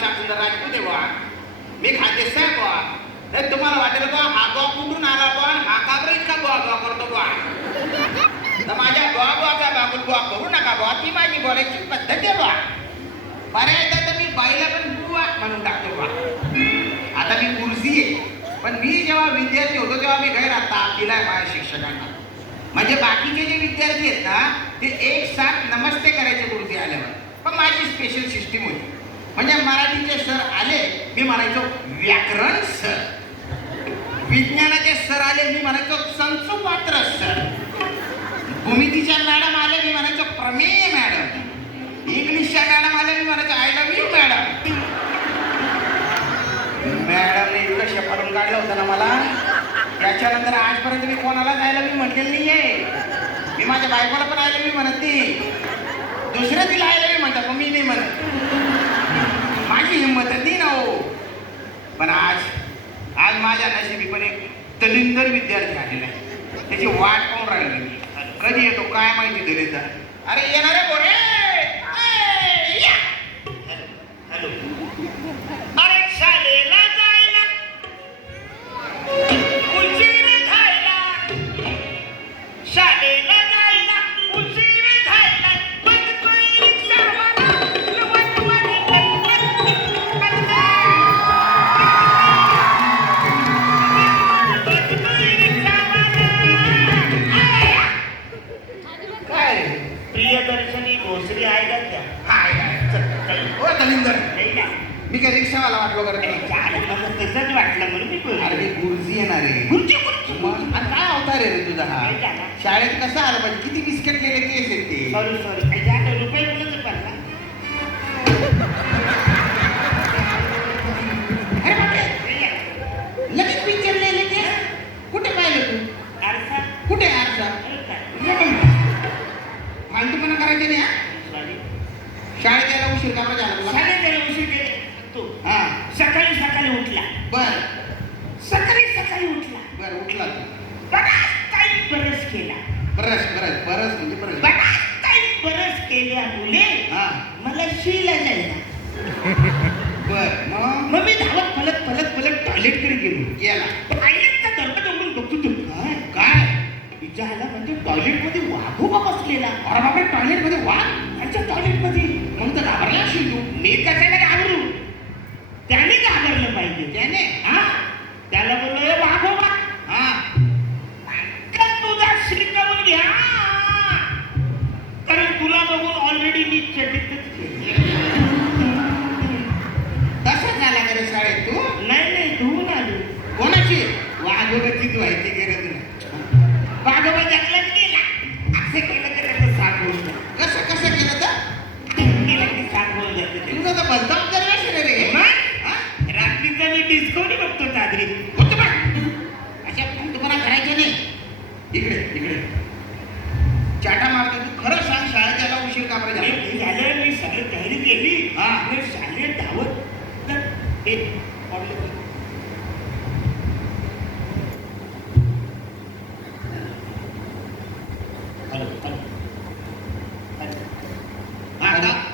शाकुंदर राजपूत आहे बुवा, मी खाते साहेब बुवा. नाही तुम्हाला वाटेल बुवा हा बुवा कुठून आला बुवा, हा का बरं इतका बुवा बुवा करतो बुवा. तर माझ्या बुवा बुवाचा बाबूल बुवा करू नका बुवा, ती माझी बोलायची पद्धत आहे बुवा. बऱ्याचदा तर मी बाईला पण बुवा म्हणून टाकतो बुवा. आता मी गुरुजी आहे, पण मी जेव्हा विद्यार्थी होतो तेव्हा मी गैर ताप दिलाय माझ्या शिक्षकांना. म्हणजे बाकीचे जे विद्यार्थी आहेत ना ते एक साथ नमस्ते करायचे गुरुजी आल्यावर, पण माझी स्पेशल सिस्टीम होती. म्हणजे मराठीचे सर आले मी म्हणायचो व्याकरण सर, विज्ञानाचे सर आले मी म्हणायचो संचुपात्र सर, भूमितीच्या मॅडम आले मी म्हणायचो प्रमेय मॅडम, इंग्लिशच्या मॅडम आले मी म्हणायचो आय लव्ह यू मॅडम. मॅडमने इतकं शेपाडून काढलं होतं ना मला, त्याच्यानंतर आजपर्यंत मी कोणालाच आय लव्ह यू म्हटलेलं नाहीये. मी माझ्या बायकोला पण आय लव्ह यू म्हणत नाही, दुसऱ्या तिला आय लव्ह यू म्हणतात पण मी नाही म्हणत. माझी हिंमत नाही ना हो. पण आज माझ्या नशिबी पण एक दलिंदर विद्यार्थी आलेला आहे, त्याची वाट पाहून राहिली मी. कधी येतो काय माहिती दलिंदर. अरे येणार आहे बोरे. हॅलो. अरे शाळेला जायला उशीर झाला, शाळेला जायला उशीर झाला, बघतोय रिक्षावाला काय प्रियदर्शनी भोसरी आहे का त्या? हाय हो दलिंदर. मी काय रिक्षावाला वाटलो करत तसंच वाटलं म्हणून मी बोललो. अरे गुरुजी येणार आहे. गुरुजी मग काय अवतार आहे रे तुझा हा? शाळेत कसं आलं पाहिजे, किती बिस्कटलेले केस आहेत ते. सॉरी रुपये बोलत पडला. लगेच पिक्चरलेले केस कुठे पाहिलं तू? आरसा. कुठे आरसा? फालतूपणा करायचे नाही हा. शाळेत यायला उशीर का झाला? शाळेत यायला उशीर केले तू. हा सकाळी सकाळी उठला. बर सकाळी उठला. बर उठला तू. बराच टाइम बरस केला. बरस म्हणजे बराच टाइम बरस केल्यामुळे मला शिला जायला. बर मग मी धावत पलत टॉयलेटकडे गेला. टॉयलेटचा दरवाजा उघडून बघतो तू काय विचारला म्हणजे टॉयलेटमध्ये वाघोबा बसलेला. अरे बाबा टॉयलेटमध्ये वाघ? अच्छा टॉयलेटमध्ये. मग तर घाबरला असेल तू. मी कशाला घाबरू? त्याने घाबरलं पाहिजे. त्याने हा त्याला बोललो वाघोबा हा तुझा शिरकावून घ्या, कारण तुला बघून ऑलरेडी मी चटितच तसं झाला का रे शाळेत तू? नाही धुवून आलो. कोणाची? वाघोबाचीच व्हायची गरज नाही. वाघोबा जंगलात गेला असं केलं तर त्याचं साथ बोलतं. कसं केलं तर साथ बोल जाते. तुझं तर बलदाम दरवेळेस रे. रात्रीचा मी डिस्कोनी बघतो चादरीत होतं पण अशा तुम्हाला करायचे नाही. इकडे चाटा मारतो तू. खरं सांग शाळेत यायला उशीर का बरं झालं? मी सगळं तयारी केली. शाळेत धावत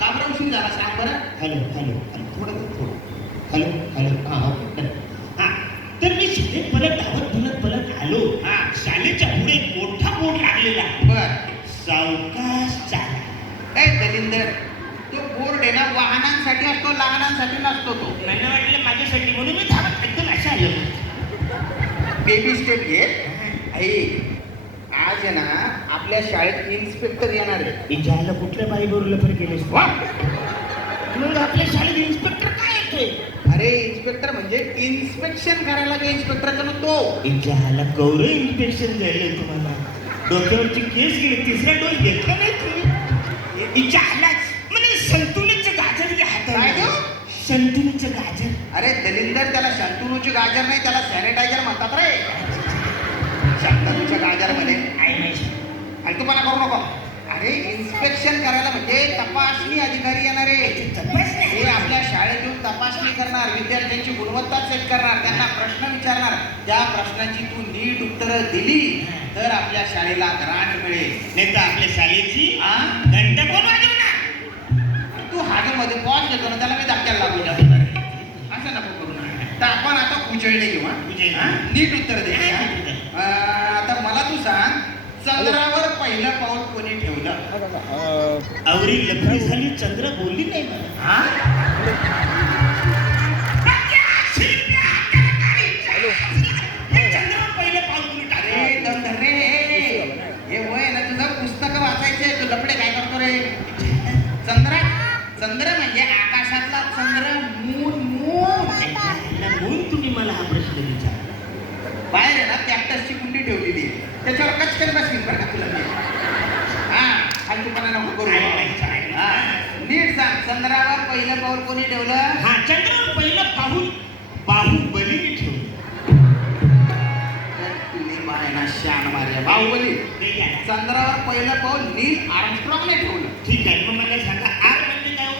का बरं उशीर झाला सांग बरं. हॅलो थोडं हा तर मी शाळेत परत आलो. हा शाळेच्या पुढे मोठा बोर्ड लागलेला. बर सावकाश चाला. काय दलिंदर तो बोर्ड आहे ना वाहनांसाठी असतो, लहानांसाठी नसतो. तो मला वाटलं माझ्यासाठी म्हणून मी धावत एकदम अशा आलो. बेबी स्टेप घे. आज आहे ना आपल्या शाळेत इन्स्पेक्टर येणार आहे. विचारलं कुठल्या बाई बरोबर फरक केलेस? मग आपल्या शाळेत इन्स्पेक्टर काय येतोय? अरे इन्स्पेक्टर म्हणजे इन्स्पेक्शन करायला काय इन्स्पेक्टरचा नव्हतो. विचारला गौरव इन्स्पेक्शन झालं तुम्हाला? डोक्यावरची केस गेले, तिसरा डोस घेतला नाही तुम्ही? विचारलाच म्हणजे संतुलीचं गाजर घ्या हातात. संतुलीचं गाजर? अरे दलिंदर त्याला शंतनूचे गाजर नाही, त्याला सॅनिटायझर म्हणतात रे. शंतनूच्या गाजरमध्ये आणि तुम्हाला करू नको. अरे इन्स्पेक्शन करायला म्हणजे तपासणी अधिकारी येणार आहे. हे आपल्या शाळेत येऊन तपासणी करणार, विद्यार्थ्यांची गुणवत्ता चेक करणार, त्यांना प्रश्न विचारणार. त्या प्रश्नाची तू नीट उत्तरं दिली तर आपल्या शाळेला ग्रांट मिळेल, नाही तर आपल्या शाळेची घंटा कोण वाजवणार? तू हागे मध्ये पॉज देतो ना त्याला मी धक्क्याला लागू. उचलणे घेऊ हा नीट उत्तर दे. आता मला तू सांग, चंद्रावर पहिलं पाऊल कोणी ठेवलं? आवरी लग्न झाली, चंद्र बोलली नाही मला. हा हे वय ना तुझं पुस्तक वाचायचंय, तू लपडे काय करतो रे? चंद्र म्हणजे आकाशातला चंद्र, मून. म्हणून तुम्ही मला हा प्रश्न विचार. बाहेर आहे ना कॅक्टसची कुंडी ठेवलेली आहे, त्याच्यावर कचकन बसवीन बरं का तुला. हा फालतूपणा नको करू. नीट सांग, चंद्रावर पहिलं पाऊल कोणी ठेवलं? हा, चंद्रावर पहिलं पाऊल बाहुबलीने ठेवलं. शान मार्या बाहुबली. चंद्रावर पहिलं पाऊल नील आर्मस्ट्रॉंगने ठेवलं. ठीक आहे, मग मला सांगा, आर म्हणजे काय हो?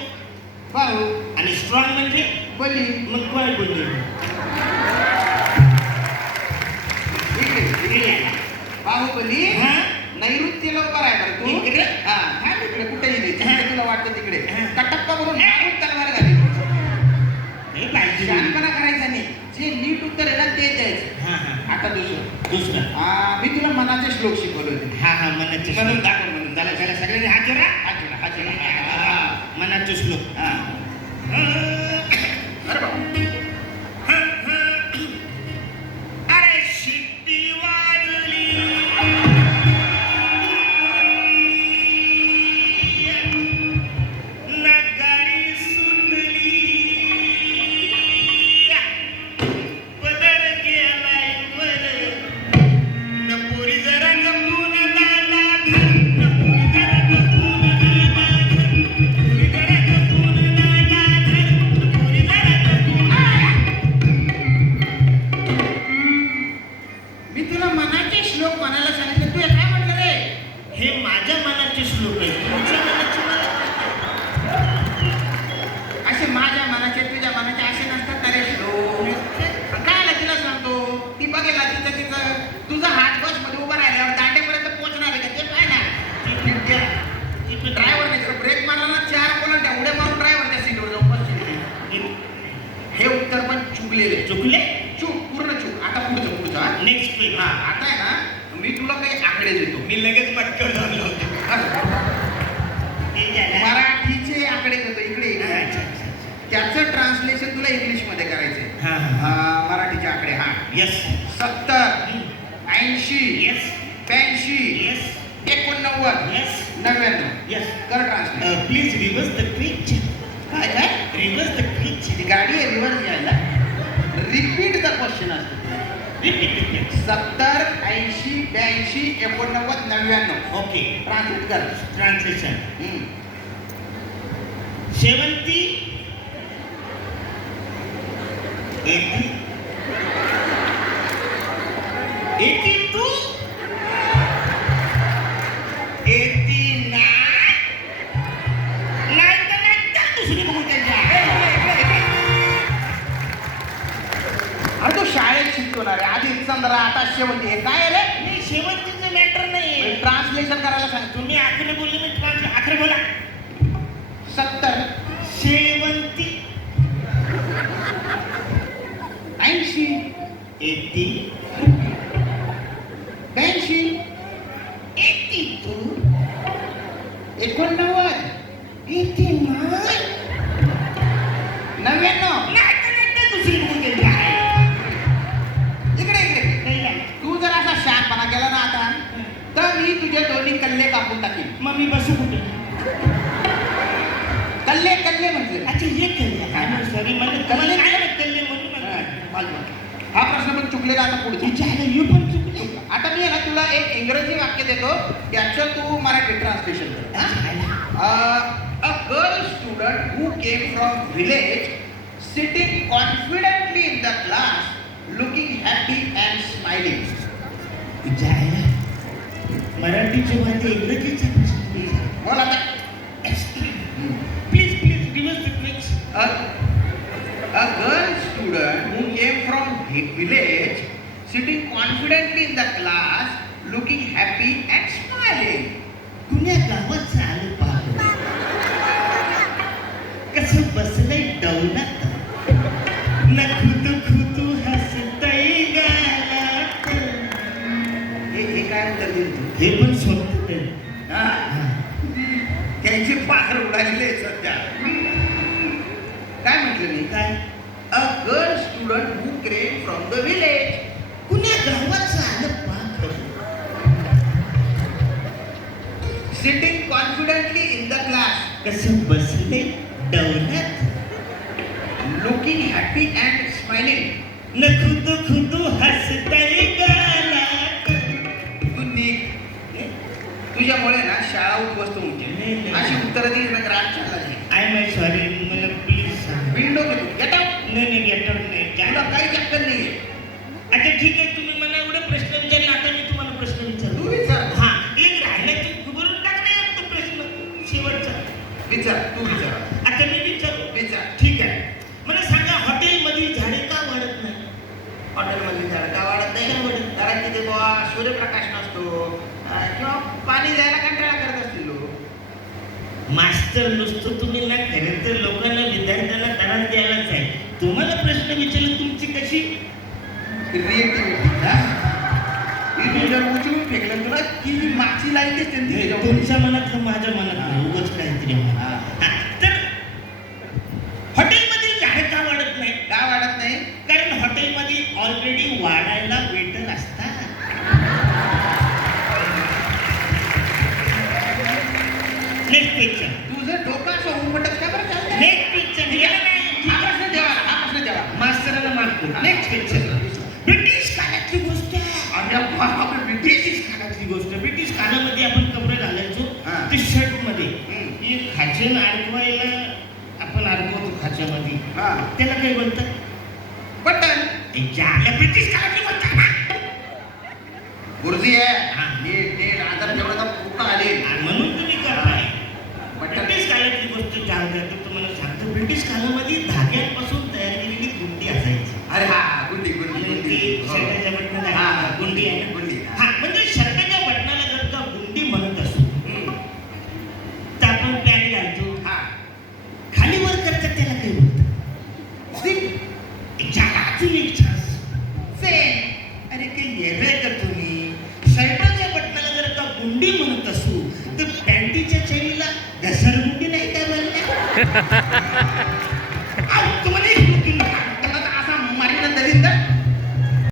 बाहू. आणि स्ट्रॉंग म्हणजे बली. मग काय बोलले? बाहुबली हा नैऋत्य लवकर आहे बरं तू. इकडे? हा थांब इकडे, कुठेही दे जिकडे तुला वाटतं तिकडे. कटप्पा करून मारून तलवार घाली. शहाणपणा करायचा नाही, जे नीट उत्तर आहे ना ते द्यायचं. आता दुसरं मी तुला मनाचे श्लोक शिकवले होते. हा मनाचे म्हणून दाखव म्हणून. चला सगळ्यांनी हात जोडा. मनाचे श्लोक. अरे शिट्टी वाजली, नगारी सुटली, पदर गेलाय वर, नपुरी जरा गपून दांडा धर, नपुरी जरा गपून दांडा धर, नपुरी जरा गपून दांडा धर, नपुरी जरा गपून. मी तुला मनाचे श्लोक म्हणायला सांगितले, तू हे काय म्हटलं रे? हे माझ्या मनाचे श्लोक आहेत. तुमच्या मनाचे असे माझ्या मनाचे तुझ्या मनाचे असे नसतात ना रे श्लोक. काय आला तिला सांगतो, ती बघेला तिचं तुझा हात बस मध्ये उभा राहिल्यावर दांडेपर्यंत पोहोचणार आहे का ते काय ना. ड्रायव्हर नाही ब्रेक मारला ना, 4 कोलांट्या उड्या मारून ड्रायव्हरच्या सीटवर जाऊन बसले. हे उत्तर पण चुकलेले. चुकले? चूक, पूर्ण चूक. आता पुढचं नेक्स्ट वीक. हा आता आहे ना, मी तुला काही आकडे देतो. मी लगेच पटकन लागलो होतो. मराठीचे आकडे देतो. इकडे त्याचं ट्रान्सलेशन तुला इंग्लिश मध्ये करायचंय. मराठीचे आकडे. हा yes. 70, 80, yes, 85, yes, 89, yes, 99. Yes. कर ट्रान्सलेट. प्लीज रिव्हर्स द क्विच. काय काय रिव्हर्स द क्विच. ती गाडी आहे रिव्हर्स घ्यायला. रिपीट द क्वेश्चन असतो. 70, 80, 82, 89, 99. ओके. ट्रान्सलेट कर. ट्रान्सलेशन. 70, 80, 82, 89. नाही तर दुसरी बघू त्यांच्या. अरे तू शाळेत शिकवणार आहे. आधी चंद्र, आता शेवटी. हे काय रे? नाही, शेवटचं मॅटर नाही. ट्रान्सलेशन करायला सांग. तुम्ही आकडे बोलले, मी आकडे बोला. 70, 70, 80, 80, 82, 82, 89, 89. 99. नाही दुसरी बघून त्यांच्या. इकडे तू जर असा शहाणपणा केला ना आता, तर मी तुझे दोन्ही कल्ले कापून टाकीन. मग मी बसू कुठे? कल्ले म्हटले. अच्छा, हे कल्ले. सॉरी, मला कल्ले काय कल्ले म्हणून. हा प्रश्न पण चुकलेला. आता पुढचा. पण चुकले. आता मी ना तुला एक इंग्रजी वाक्य देतो, त्याचं तू मराठी ट्रान्सलेशन कर. अ girl student who came from village sitting confidently in the class looking happy and smiling. मराठीचे माझे इंग्रजीचे प्रश्न. बोल आता. Please reverse the क्विच. A girl student who came from village sitting confidently in the class looking happy and smiling. पुण्या गावाचं आलं पाहतो, कसं बसलंय डौलात, न खुदू खुदू हसलं. ऐकलं मी काय a girl student who came from the village. कुण्या गावाचं आलं पा sitting confidently in the class, कसं बसले डवल्यात लुकिंग हॅपी अँड स्माइलिंग. न खुद खुद हसतय गाला. तू निघ. तुझ्यामुळे ना शाळा उद्ध्वस्त नाही, होते. नाही. अशी उत्तरं दिली ना ग्राम शाळा आय माय सॉरी मला प्लीज सांग. विंडो घेतो गेट नाही नाही गेटआउट नाही तुला काय काही चक्कर नाहीये. अच्छा ठीक आहे तुम्ही मला एवढे प्रश्न विचारले आता मी तुम्हाला प्रश्न तू विचारतो विचार. हा एक राहिला तू बोलून टाक नाही तो प्रश्न शेवटचा विचार तू विचार. आता मी विचारू विचार. ठीक आहे मला सांगा हॉटेलमधील झाडे का वाढत नाही हॉटेलमधली झाड का वाढत नाही का वाढत? कारण तिथे बुवा सूर्यप्रकाश नसतो किंवा पाणी द्यायला कंटाळा करत असतील लोक. मास्तर नुसतं तुम्ही ना खरं तर लोकांना विद्यार्थ्यांना त्रास द्यायलाच आहे तुम्हाला प्रश्न विचारले तुमची कशी क्रिएटिव्हिटी ना इथे जर उचलून फेकलं तुला की मागची लाईन देते ना ती. तुमच्या मनात का माझ्या मनात नाही, उगाच काहीतरी म्हणा. हा, तर हॉटेलमधील झाडे का वाढत नाही का वाढत नाही? कारण हॉटेलमध्ये ऑलरेडी वाढायला वेटर असतात. नेक्स्ट पिक्चर तुझं डोकं असं उमटत का बरं चालतंय? नेक्स्ट पिक्चर हा प्रश्न द्यावा, हा प्रश्न द्यावा. मास्तराला मागतो नेक्स्ट पिक्चर ब्रिटिश काळातली गोष्ट अरे बापरे, ब्रिटिश काळातली गोष्ट ब्रिटिश काळामध्ये आपण कपडे घालायचो हा. ते शर्ट मध्ये हम्म. ही खाचेन अडकवायला आपण अडकवतो खाच्यामध्ये हा. त्याला काय बोलतात बटन ब्रिटिश काळातली गोष्ट आहे ना. गुरुजी हा. आहे नीट नीट आता तेवढं पुका आले. आणि म्हणून तुम्ही करताय बटन. ब्रिटिश काळातली गोष्ट काय होती तर तुम्हाला सांगतो ब्रिटिश काळामध्ये धाग्यांपासून तयार केलेली गुंडी असायची अरे हा गुंडी गुंडी म्हणजे गुंडी. ती हो. शर्टाच्या बटनाला हा, आहे, गुंडी आहे ना गुंडी. हा म्हणजे शर्टाच्या बटनाला जर का गुंडी म्हणत असू हम्म. तर आपण पॅन्ट घालतो हा. खाली वर करतात त्याला काही बोलतात सी. ज्याला अजून एक छास सेम. अरे काही येणार का तुम्ही शर्टाच्या बटनाला जर का गुंडी म्हणत असू तर पॅन्टीच्या चैनीला घसरगुंडी नाही काय म्हणल्या